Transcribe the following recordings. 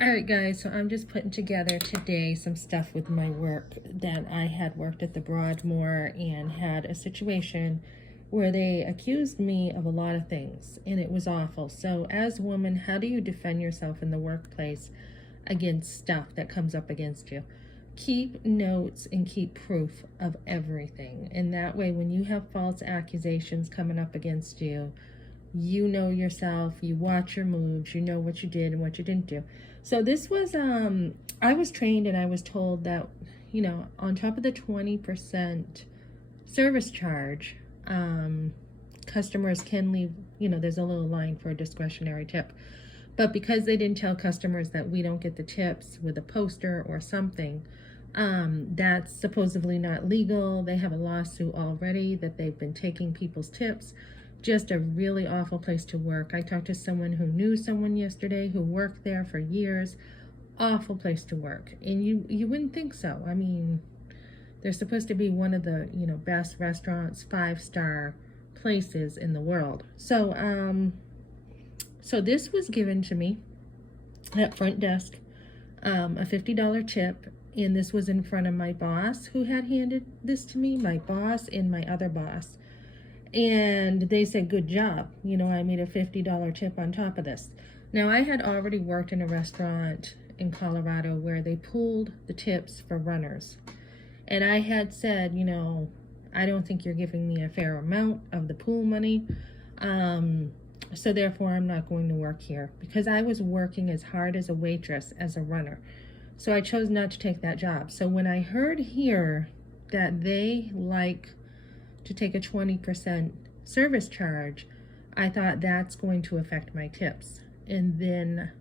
All right, guys, so I'm just putting together today some stuff with my work that I had worked at the Broadmoor and had a situation where they accused me of a lot of things, and it was awful. So as a woman, how do you defend yourself in the workplace against stuff that comes up against you? Keep notes and keep proof of everything. And that way, when you have false accusations coming up against you, you know yourself, you watch your moves, you know what you did and what you didn't do. So this was I was trained and I was told that, on top of the 20% service charge, customers can leave, there's a little line for a discretionary tip. But because they didn't tell customers that we don't get the tips with a poster or something, that's supposedly not legal. They have a lawsuit already that they've been taking people's tips. Just a really awful place to work. I talked to someone who knew someone yesterday who worked there for years. Awful place to work. And you wouldn't think so. I mean, they're supposed to be one of the, best restaurants, 5-star places in the world. So this was given to me at front desk, a $50 tip, and this was in front of my boss who had handed this to me, my boss and my other boss. And they said, good job. I made a $50 tip on top of this. Now, I had already worked in a restaurant in Colorado where they pooled the tips for runners. And I had said, I don't think you're giving me a fair amount of the pool money. So therefore, I'm not going to work here because I was working as hard as a waitress, as a runner. So I chose not to take that job. So when I heard here that they like to take a 20% service charge, I thought that's going to affect my tips. And then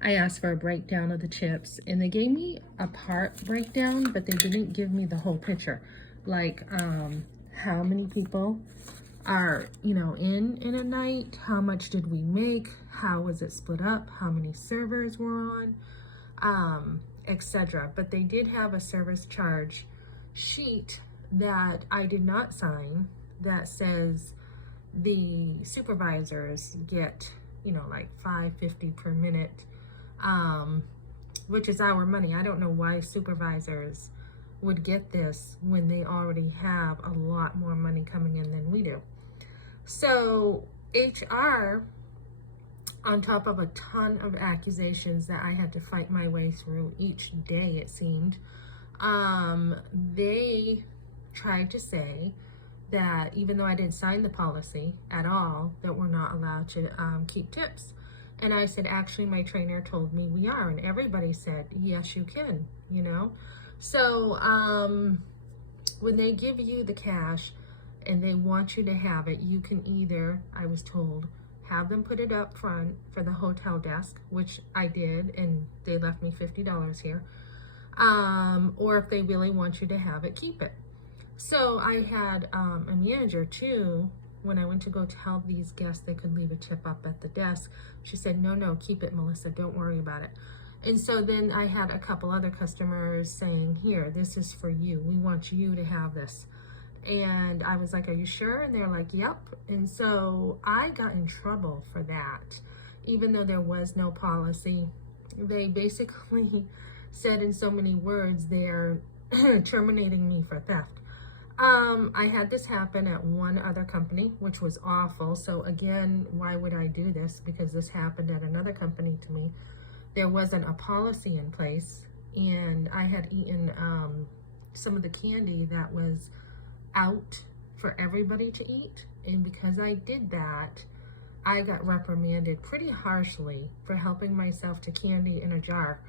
I asked for a breakdown of the tips, and they gave me a part breakdown, but they didn't give me the whole picture. Like how many people are, in a night, how much did we make, how was it split up, how many servers were on, etc. But they did have a service charge sheet that I did not sign that says the supervisors get, like $5.50 per minute, which is our money. I don't know why supervisors would get this when they already have a lot more money coming in than we do. So HR, on top of a ton of accusations that I had to fight my way through each day, it seemed, they tried to say that even though I didn't sign the policy at all, that we're not allowed to keep tips. And I said, actually, my trainer told me we are. And everybody said, yes, you can, So when they give you the cash and they want you to have it, you can either, I was told, have them put it up front for the hotel desk, which I did, and they left me $50 here. Or if they really want you to have it, keep it. So I had a manager too, when I went to go tell these guests they could leave a tip up at the desk. She said, no, keep it, Melissa, don't worry about it. And so then I had a couple other customers saying, here, this is for you. We want you to have this. And I was like, are you sure? And they're like, yep. And so I got in trouble for that. Even though there was no policy, they basically said in so many words, they're terminating me for theft. I had this happen at one other company, which was awful. So again, why would I do this? Because this happened at another company to me. There wasn't a policy in place, and I had eaten some of the candy that was out for everybody to eat. And because I did that, I got reprimanded pretty harshly for helping myself to candy in a jar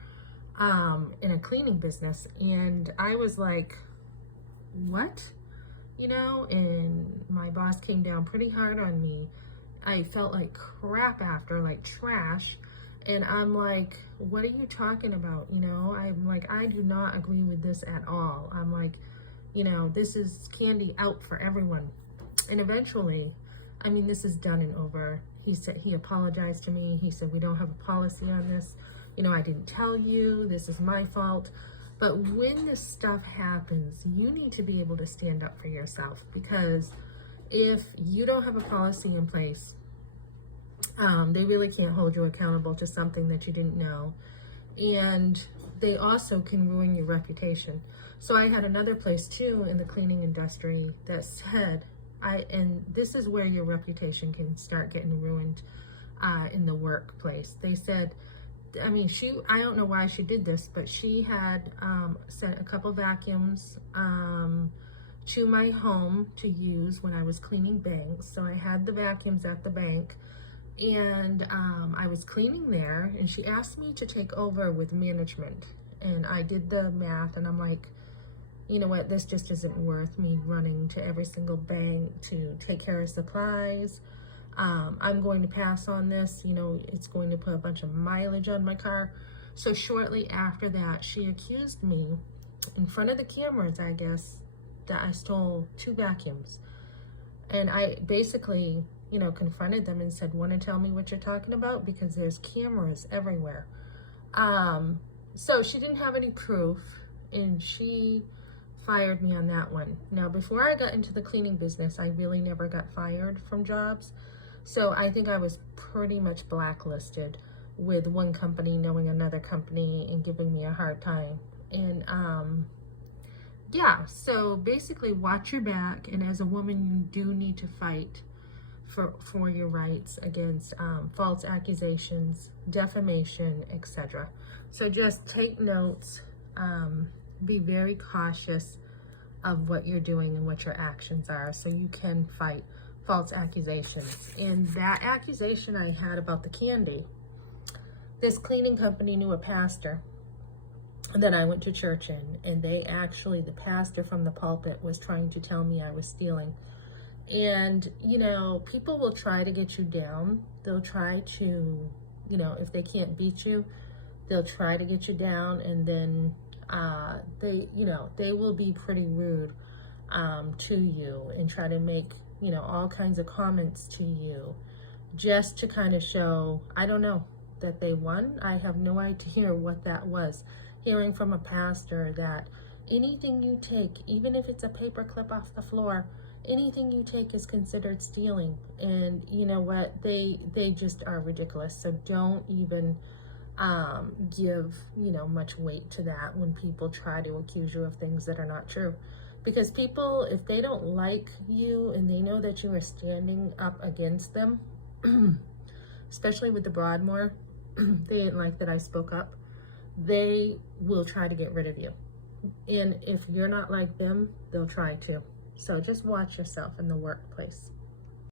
in a cleaning business. And I was like, what? And my boss came down pretty hard on me. I felt like crap after, like trash. And I'm like, what are you talking about? I'm like, I do not agree with this at all. I'm like, this is candy out for everyone. And eventually, this is done and over. He said, he apologized to me. He said, we don't have a policy on this. I didn't tell you, this is my fault. But when this stuff happens, you need to be able to stand up for yourself, because if you don't have a policy in place, They really can't hold you accountable to something that you didn't know. And they also can ruin your reputation. So I had another place too in the cleaning industry that said, and this is where your reputation can start getting ruined in the workplace. They said, I mean, I don't know why she did this, but she had sent a couple vacuums to my home to use when I was cleaning banks. So I had the vacuums at the bank, and I was cleaning there, and she asked me to take over with management. And I did the math, and I'm like, you know what, this just isn't worth me running to every single bank to take care of supplies. I'm going to pass on this, you know, it's going to put a bunch of mileage on my car. So shortly after that, she accused me in front of the cameras, I guess, that I stole 2 vacuums. And I basically, you know, confronted them and said, want to tell me what you're talking about? Because there's cameras everywhere. So she didn't have any proof, and she fired me on that one. Now, before I got into the cleaning business, I really never got fired from jobs. So I think I was pretty much blacklisted, with one company knowing another company and giving me a hard time. And yeah, so basically watch your back. And as a woman, you do need to fight for your rights against false accusations, defamation, etc. So just take notes, be very cautious of what you're doing and what your actions are, so you can fight false accusations. And that accusation I had about the candy, this cleaning company knew a pastor that I went to church in, and they actually, the pastor from the pulpit was trying to tell me I was stealing. And, you know, people will try to get you down. They'll try to, you know, if they can't beat you, they'll try to get you down, and then they will be pretty rude to you and try to make, you know, all kinds of comments to you just to kind of show, I don't know, that they won. I have no idea what that was. Hearing from a pastor that anything you take, even if it's a paper clip off the floor, anything you take is considered stealing. And you know what, they just are ridiculous. So don't even give, you know, much weight to that when people try to accuse you of things that are not true. Because people, if they don't like you and they know that you are standing up against them, especially with the Broadmoor, they didn't like that I spoke up, they will try to get rid of you. And if you're not like them, they'll try to. So just watch yourself in the workplace.